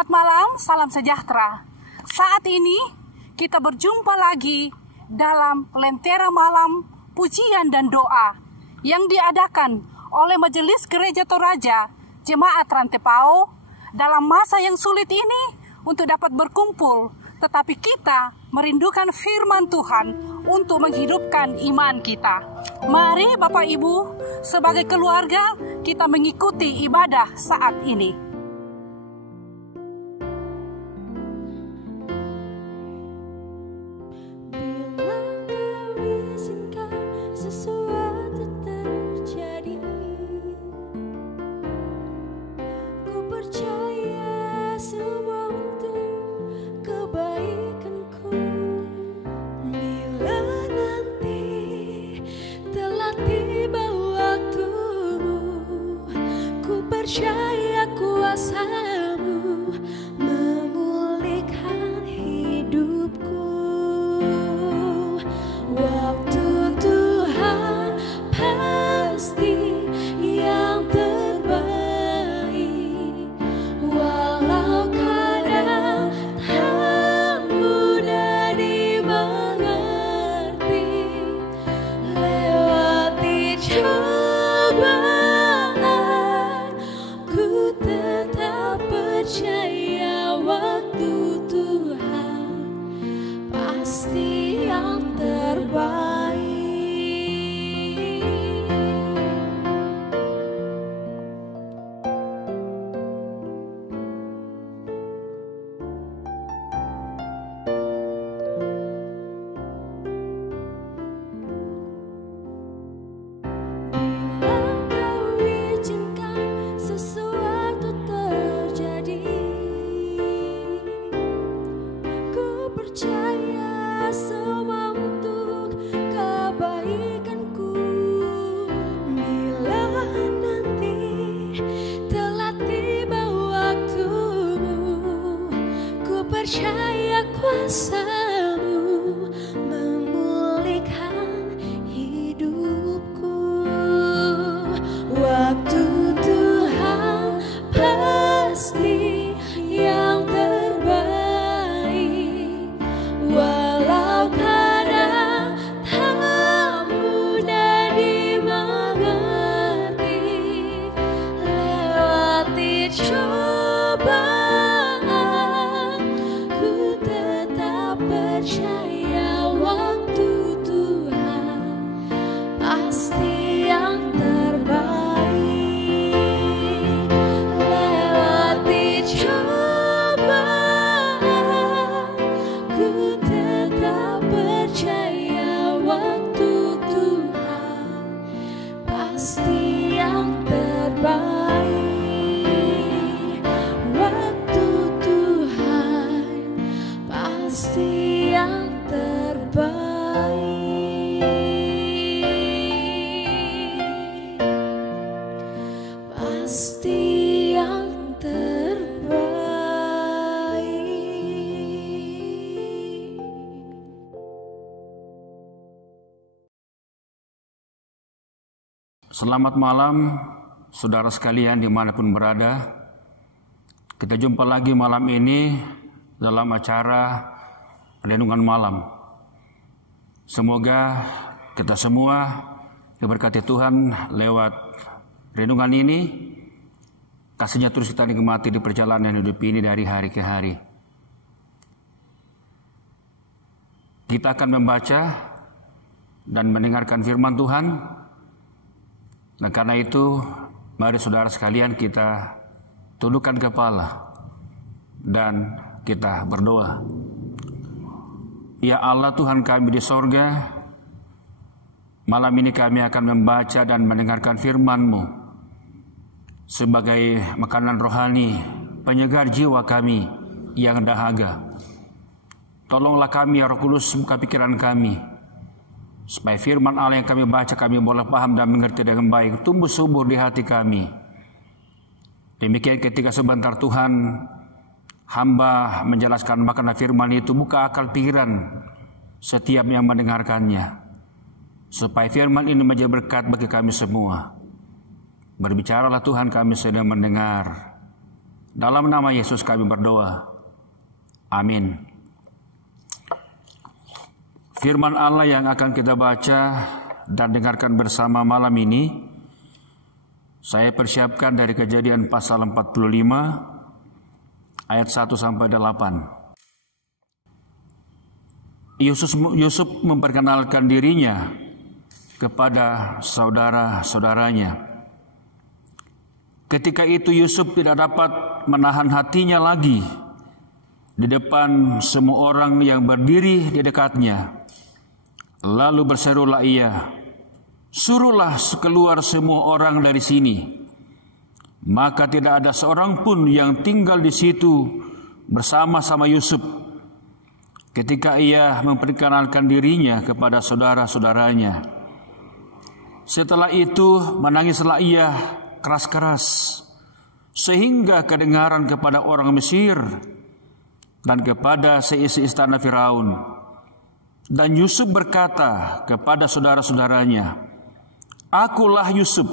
Selamat malam, salam sejahtera. Saat ini kita berjumpa lagi dalam Lentera Malam Pujian dan Doa yang diadakan oleh Majelis Gereja Toraja Jemaat Rantepao dalam masa yang sulit ini untuk dapat berkumpul, tetapi kita merindukan firman Tuhan untuk menghidupkan iman kita. Mari Bapak Ibu, sebagai keluarga kita mengikuti ibadah saat ini. Percaya kuasa-Mu memulihkan hidupku. Waktu Tuhan pasti yang terbaik, walau kadang tak mudah dimengerti. Lewati cobaan percaya waktu Tuhan pasti yang terbaik. Bila Kau izinkan sesuatu percaya semua untuk kebaikanku. Bila nanti telah tiba waktumu, ku percaya kuasa-Mu memulihkan hidupku. Waktu Tuhan pasti yang terbaik, walau kadang tak mudah dimengerti. Lewati cobaan, ku tetap percaya waktu Tuhan pasti yang terbaik. Lewati cobaan, ku tetap percaya waktu Tuhan pasti yang terbaik. Waktu Tuhan pasti yang terbaik. Pasti yang terbaik. Selamat malam, saudara sekalian dimanapun berada. Kita jumpa lagi malam ini dalam acara Renungan Malam. Semoga kita semua diberkati Tuhan lewat renungan ini. Kasih-Nya terus kita nikmati di perjalanan hidup ini dari hari ke hari. Kita akan membaca dan mendengarkan firman Tuhan. Nah, karena itu, mari saudara sekalian kita tundukkan kepala dan kita berdoa. Ya Allah Tuhan kami di sorga, malam ini kami akan membaca dan mendengarkan firman-Mu sebagai makanan rohani, penyegar jiwa kami yang dahaga. Tolonglah kami ya Roh Kudus, buka pikiran kami, supaya firman Allah yang kami baca kami boleh paham dan mengerti dengan baik, tumbuh subur di hati kami. Demikian ketika sebentar Tuhan hamba menjelaskan makna firman itu, buka akal pikiran setiap yang mendengarkannya, supaya firman ini menjadi berkat bagi kami semua. Berbicaralah Tuhan, kami sedang mendengar. Dalam nama Yesus kami berdoa. Amin. Firman Allah yang akan kita baca dan dengarkan bersama malam ini, saya persiapkan dari Kejadian pasal 45 ayat 1 sampai 8. Yusuf memperkenalkan dirinya kepada saudara-saudaranya. Ketika itu Yusuf tidak dapat menahan hatinya lagi di depan semua orang yang berdiri di dekatnya. Lalu berserulah ia, "Suruhlah keluar semua orang dari sini." Maka tidak ada seorang pun yang tinggal di situ bersama-sama Yusuf ketika ia memperkenalkan dirinya kepada saudara-saudaranya. Setelah itu menangislah ia keras-keras sehingga kedengaran kepada orang Mesir dan kepada seisi istana Firaun. Dan Yusuf berkata kepada saudara-saudaranya, "Akulah Yusuf.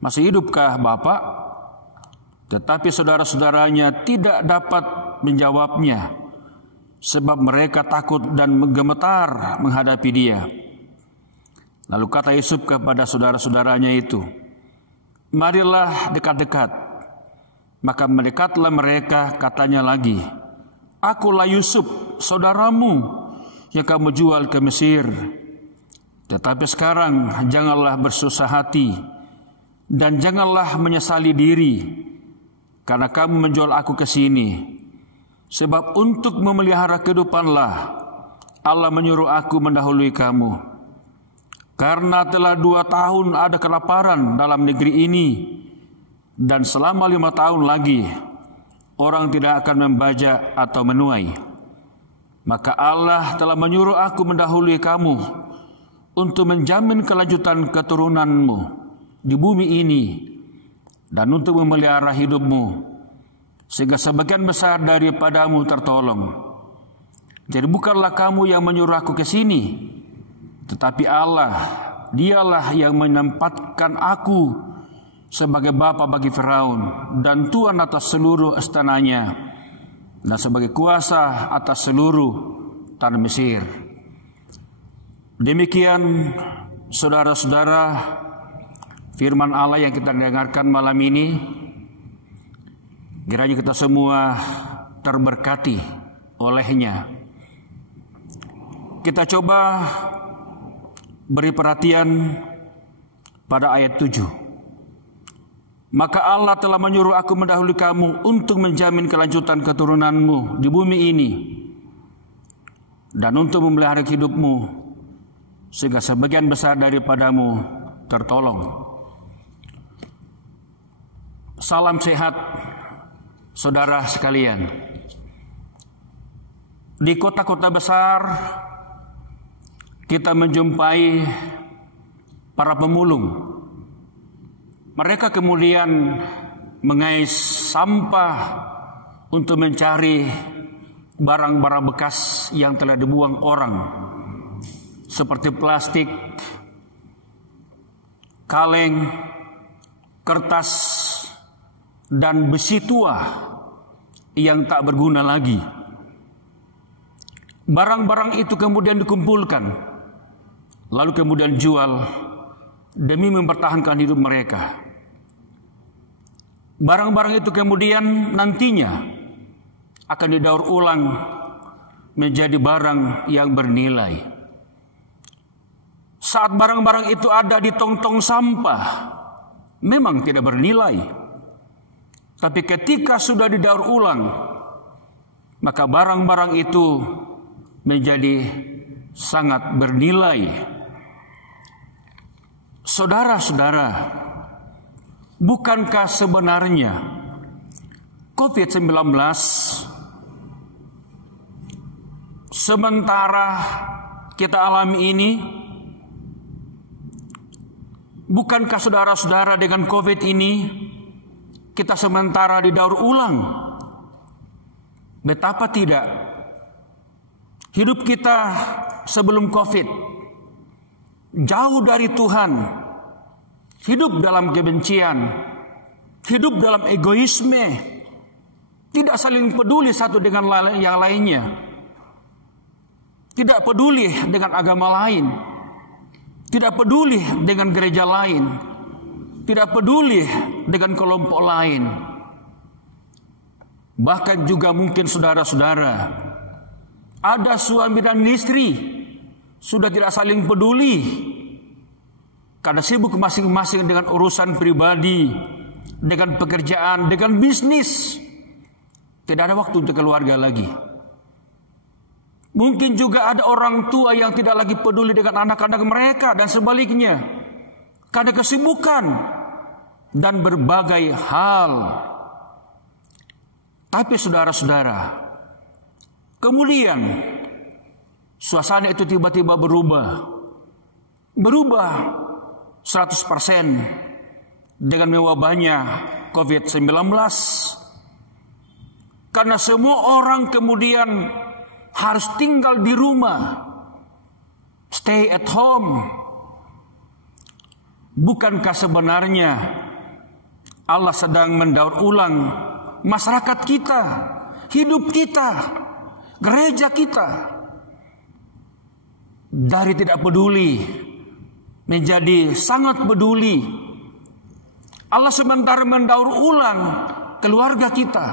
Masih hidupkah Bapak?" Tetapi saudara-saudaranya tidak dapat menjawabnya, sebab mereka takut dan menggemetar menghadapi dia. Lalu kata Yusuf kepada saudara-saudaranya itu, "Marilah dekat-dekat." Maka mendekatlah mereka, katanya lagi, "Akulah Yusuf, saudaramu yang kamu jual ke Mesir. Tetapi sekarang janganlah bersusah hati dan janganlah menyesali diri karena kamu menjual aku ke sini. Sebab untuk memelihara kehidupanlah Allah menyuruh aku mendahului kamu. Karena telah 2 tahun ada kelaparan dalam negeri ini, dan selama 5 tahun lagi orang tidak akan membajak atau menuai. Maka Allah telah menyuruh aku mendahului kamu untuk menjamin kelanjutan keturunanmu di bumi ini dan untuk memelihara hidupmu, sehingga sebagian besar daripadamu tertolong. Jadi bukanlah kamu yang menyuruh aku ke sini, tetapi Allah, dialah yang menempatkan aku sebagai bapa bagi Firaun dan tuan atas seluruh istananya dan sebagai kuasa atas seluruh tanah Mesir." Demikian saudara-saudara firman Allah yang kita dengarkan malam ini. Kiranya kita semua terberkati olehnya. Kita coba beri perhatian pada ayat 7. "Maka Allah telah menyuruh aku mendahului kamu untuk menjamin kelanjutan keturunanmu di bumi ini dan untuk memelihara hidupmu, sehingga sebagian besar daripadamu tertolong." Salam sehat saudara sekalian. Di kota-kota besar kita menjumpai para pemulung. Mereka kemudian mengais sampah untuk mencari barang-barang bekas yang telah dibuang orang, seperti plastik, kaleng, kertas, dan besi tua yang tak berguna lagi. Barang-barang itu kemudian dikumpulkan, lalu kemudian jual demi mempertahankan hidup mereka. Barang-barang itu kemudian nantinya akan didaur ulang menjadi barang yang bernilai. Saat barang-barang itu ada di tong-tong sampah, memang tidak bernilai. Tapi ketika sudah didaur ulang, maka barang-barang itu menjadi sangat bernilai. Saudara-saudara, bukankah sebenarnya COVID-19 sementara kita alami ini, bukankah saudara-saudara dengan COVID ini kita sementara didaur ulang? Betapa tidak hidup kita sebelum COVID jauh dari Tuhan, hidup dalam kebencian, hidup dalam egoisme, Tidak saling peduli satu dengan yang lainnya. Tidak peduli dengan agama lain. Tidak peduli dengan gereja lain. Tidak peduli dengan kelompok lain. Bahkan juga mungkin saudara-saudara, ada suami dan istri sudah tidak saling peduli karena sibuk masing-masing dengan urusan pribadi, dengan pekerjaan, dengan bisnis. Tidak ada waktu untuk keluarga lagi. Mungkin juga ada orang tua yang tidak lagi peduli dengan anak-anak mereka dan sebaliknya, karena kesibukan dan berbagai hal. Tapi saudara-saudara, kemudian suasana itu tiba-tiba berubah 100% dengan mewabahnya COVID-19. Karena semua orang kemudian harus tinggal di rumah, stay at home. Bukankah sebenarnya Allah sedang mendaur ulang masyarakat kita, hidup kita, gereja kita, dari tidak peduli menjadi sangat peduli. Allah sementara mendaur ulang keluarga kita,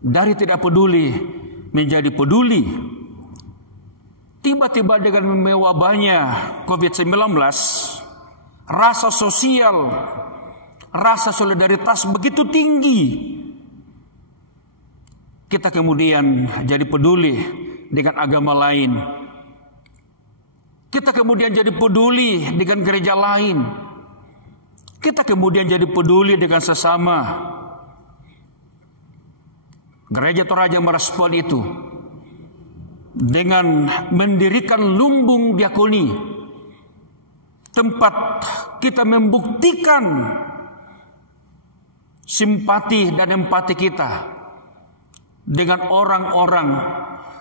dari tidak peduli menjadi peduli. Tiba-tiba dengan mewabahnya COVID-19, rasa sosial, rasa solidaritas begitu tinggi. Kita kemudian jadi peduli dengan agama lain. Kita kemudian jadi peduli dengan gereja lain. Kita kemudian jadi peduli dengan sesama. Gereja Toraja merespon itu dengan mendirikan lumbung diakoni, tempat kita membuktikan simpati dan empati kita dengan orang-orang,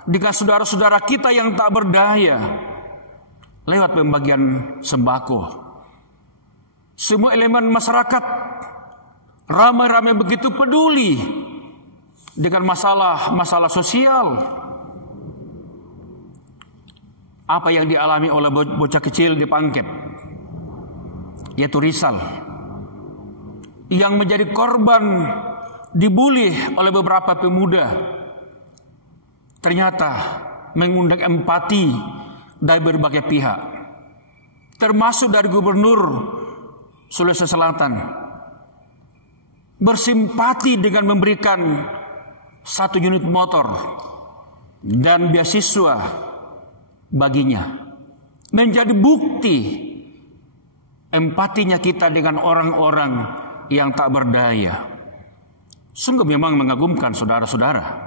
dengan saudara-saudara kita yang tak berdaya, lewat pembagian sembako. Semua elemen masyarakat ramai-ramai begitu peduli dengan masalah sosial. Apa yang dialami oleh bocah kecil di Pangkep, yaitu Rizal, yang menjadi korban dibully oleh beberapa pemuda, ternyata mengundang empati dari berbagai pihak, termasuk dari Gubernur Sulawesi Selatan, bersimpati dengan memberikan 1 unit motor dan beasiswa baginya, menjadi bukti empatinya kita dengan orang-orang yang tak berdaya. Sungguh memang mengagumkan saudara-saudara.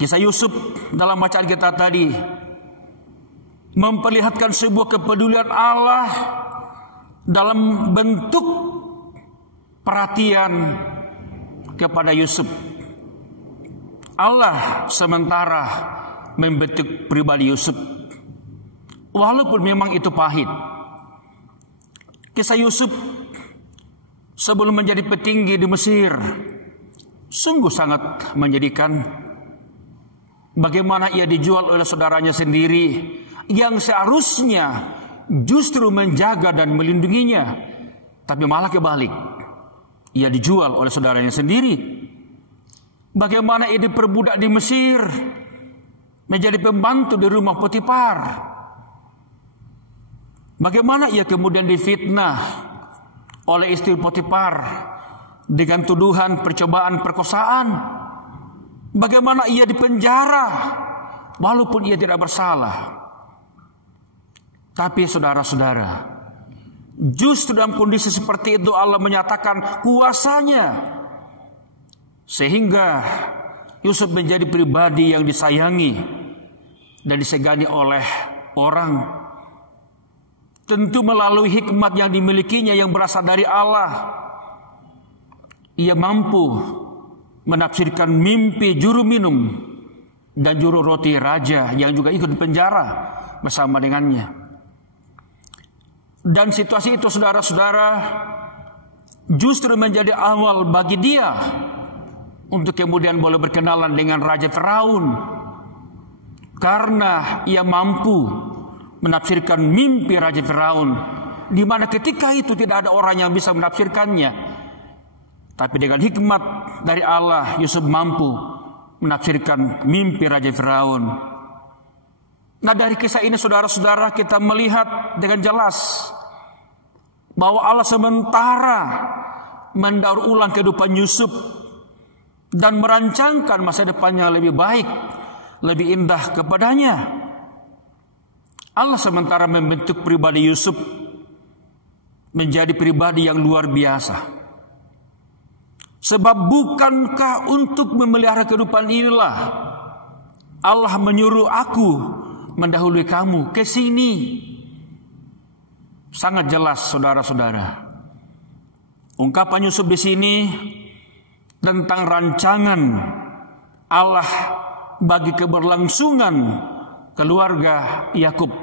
Kisah Yusuf dalam bacaan kita tadi memperlihatkan sebuah kepedulian Allah dalam bentuk perhatian kepada Yusuf. Allah sementara membentuk pribadi Yusuf, walaupun memang itu pahit. Kisah Yusuf sebelum menjadi petinggi di Mesir sungguh sangat menyedihkan. Bagaimana ia dijual oleh saudaranya sendiri yang seharusnya justru menjaga dan melindunginya, tapi malah kebalik, ia dijual oleh saudaranya sendiri. Bagaimana ia diperbudak di Mesir, menjadi pembantu di rumah Potifar. Bagaimana ia kemudian difitnah oleh istri Potifar dengan tuduhan percobaan perkosaan. Bagaimana ia dipenjara walaupun ia tidak bersalah. Tapi saudara-saudara, justru dalam kondisi seperti itu Allah menyatakan kuasanya, sehingga Yusuf menjadi pribadi yang disayangi dan disegani oleh orang. Tentu melalui hikmat yang dimilikinya yang berasal dari Allah, ia mampu menafsirkan mimpi juru minum dan juru roti raja yang juga ikut dipenjara bersama dengannya. Dan situasi itu saudara-saudara justru menjadi awal bagi dia untuk kemudian boleh berkenalan dengan Raja Firaun, karena ia mampu menafsirkan mimpi Raja Firaun, di mana ketika itu tidak ada orang yang bisa menafsirkannya. Tapi dengan hikmat dari Allah, Yusuf mampu menafsirkan mimpi Raja Firaun. Nah, dari kisah ini saudara-saudara, kita melihat dengan jelas bahwa Allah sementara mendaur ulang kehidupan Yusuf dan merancangkan masa depannya lebih baik, lebih indah kepadanya. Allah sementara membentuk pribadi Yusuf menjadi pribadi yang luar biasa. Sebab bukankah untuk memelihara kehidupan inilah Allah menyuruh aku mendahului kamu ke sini. Sangat jelas saudara-saudara. Ungkapan Yusuf di sini tentang rancangan Allah bagi keberlangsungan keluarga Yakub.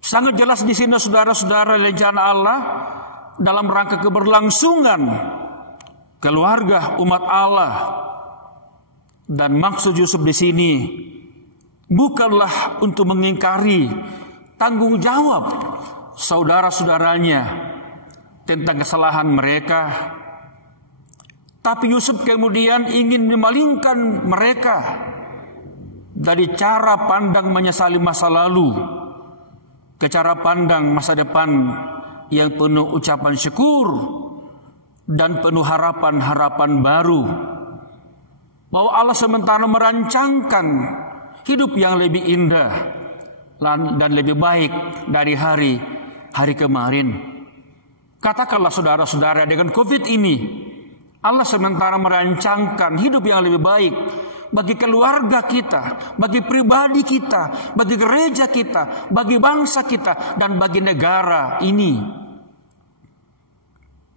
Sangat jelas di sini saudara-saudara, rencana Allah dalam rangka keberlangsungan keluarga umat Allah. Dan maksud Yusuf di sini bukanlah untuk mengingkari tanggung jawab saudara-saudaranya tentang kesalahan mereka, tapi Yusuf kemudian ingin memalingkan mereka dari cara pandang menyesali masa lalu ke cara pandang masa depan yang penuh ucapan syukur dan penuh harapan-harapan baru. Bahwa Allah sementara merancangkan hidup yang lebih indah dan lebih baik dari hari kemarin. Katakanlah saudara-saudara, dengan COVID ini Allah sementara merancangkan hidup yang lebih baik bagi keluarga kita, bagi pribadi kita, bagi gereja kita, bagi bangsa kita, dan bagi negara ini.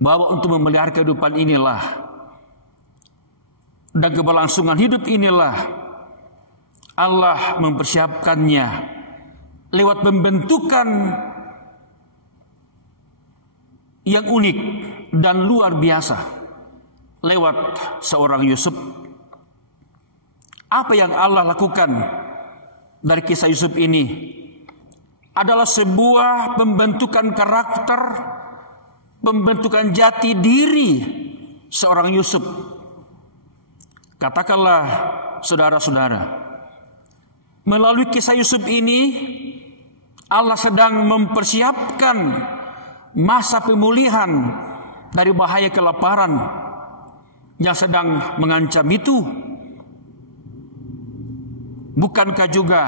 Bahwa untuk memelihara kehidupan inilah dan keberlangsungan hidup inilah Allah mempersiapkannya lewat pembentukan yang unik dan luar biasa lewat seorang Yusuf. Apa yang Allah lakukan dari kisah Yusuf ini adalah sebuah pembentukan karakter, pembentukan jati diri seorang Yusuf. Katakanlah saudara-saudara, melalui kisah Yusuf ini Allah sedang mempersiapkan masa pemulihan dari bahaya kelaparan yang sedang mengancam itu. Bukankah juga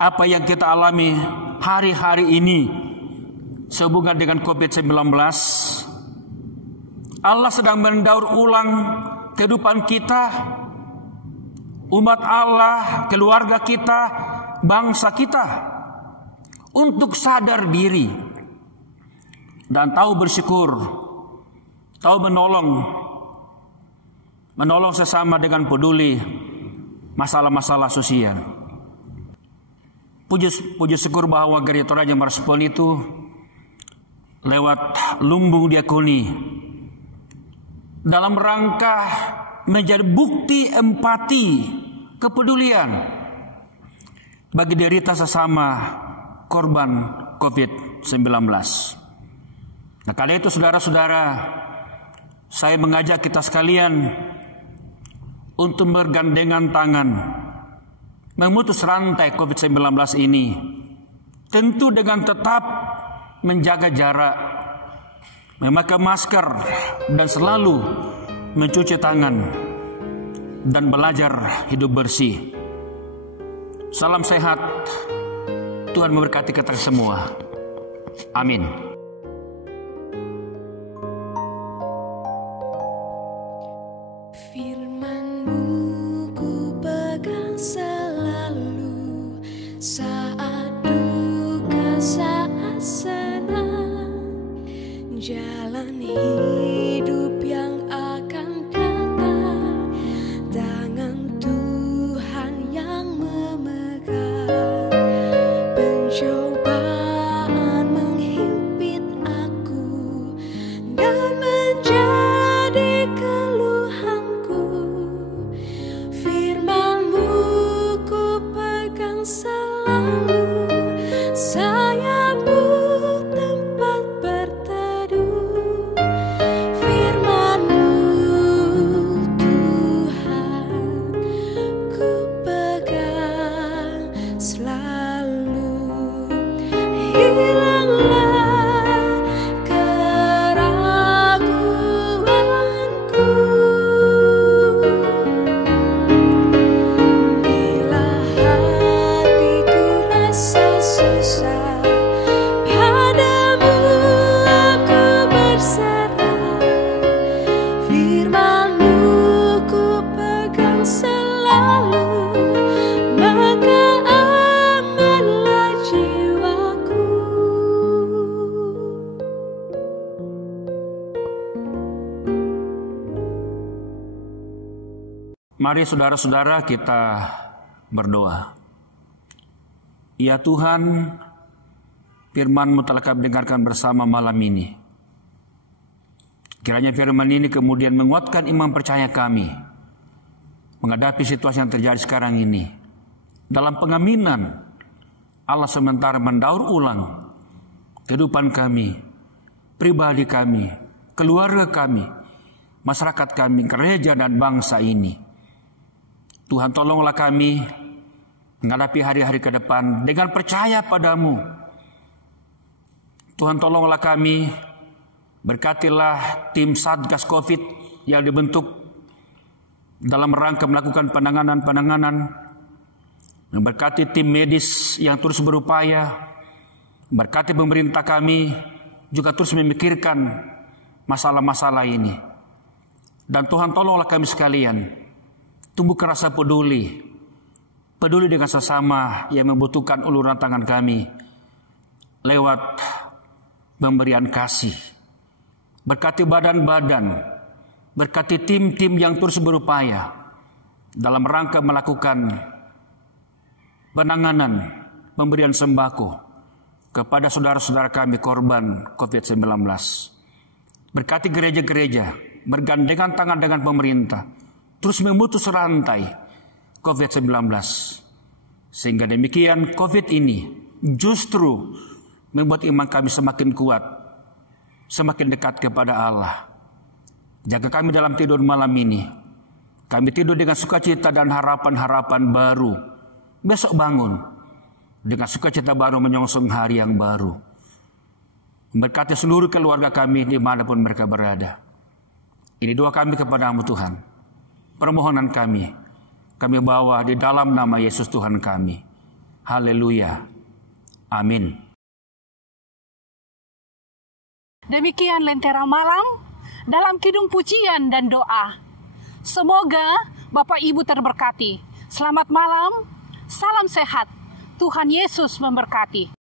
apa yang kita alami hari-hari ini sehubungan dengan COVID-19, Allah sedang mendaur ulang kehidupan kita, umat Allah, keluarga kita, bangsa kita, untuk sadar diri dan tahu bersyukur, tahu menolong sesama dengan peduli masalah-masalah sosial. Puji syukur bahwa Gereja Toraja merespon itu lewat lumbung diakoni dalam rangka menjadi bukti empati, kepedulian bagi derita sesama korban COVID-19. Nah, kali itu saudara-saudara, saya mengajak kita sekalian untuk bergandengan tangan memutus rantai COVID-19 ini, tentu dengan tetap menjaga jarak, memakai masker, dan selalu mencuci tangan dan belajar hidup bersih. Salam sehat, Tuhan memberkati kita semua. Amin. Firman-Mu ku pegang selalu, saat duka, saat senang, jalan hidup yang akan datang, tangan Tuhan yang memegang. Pencobaan menghimpit aku dan menjadi keluar selalu. Sayapmu tempat berteduh, firman-Mu Tuhan ku pegang selalu. Hilanglah keraguanku bila hatiku rasa susah, padamu aku berserah. Firman-Mu ku pegang selalu, maka amanlah jiwaku. Mari saudara-saudara kita berdoa. Ya Tuhan, firman-Mu telah kami dengarkan bersama malam ini. Kiranya firman ini kemudian menguatkan iman percaya kami menghadapi situasi yang terjadi sekarang ini. Dalam pengaminan, Allah sementara mendaur ulang kehidupan kami, pribadi kami, keluarga kami, masyarakat kami, gereja dan bangsa ini. Tuhan, tolonglah kami menghadapi hari-hari ke depan dengan percaya padamu. Tuhan, tolonglah kami, berkatilah tim Satgas Covid yang dibentuk dalam rangka melakukan penanganan, memberkati tim medis yang terus berupaya, berkati pemerintah kami juga terus memikirkan masalah-masalah ini. Dan Tuhan, tolonglah kami sekalian tumbuh rasa peduli dengan sesama yang membutuhkan uluran tangan kami lewat pemberian kasih. Berkati badan-badan, berkati tim-tim yang terus berupaya dalam rangka melakukan penanganan, pemberian sembako kepada saudara-saudara kami korban COVID-19. Berkati gereja-gereja, bergandengan tangan dengan pemerintah, terus memutus rantai COVID-19. Sehingga demikian COVID ini justru membuat iman kami semakin kuat, semakin dekat kepada Allah. Jaga kami dalam tidur malam ini. Kami tidur dengan sukacita dan harapan-harapan baru. Besok bangun dengan sukacita baru menyongsong hari yang baru. Memberkati seluruh keluarga kami dimanapun mereka berada. Ini doa kami kepadamu Tuhan. Permohonan kami bawa di dalam nama Yesus Tuhan kami. Haleluya. Amin. Demikian Lentera Malam dalam kidung pujian dan doa. Semoga Bapak Ibu terberkati. Selamat malam, salam sehat. Tuhan Yesus memberkati.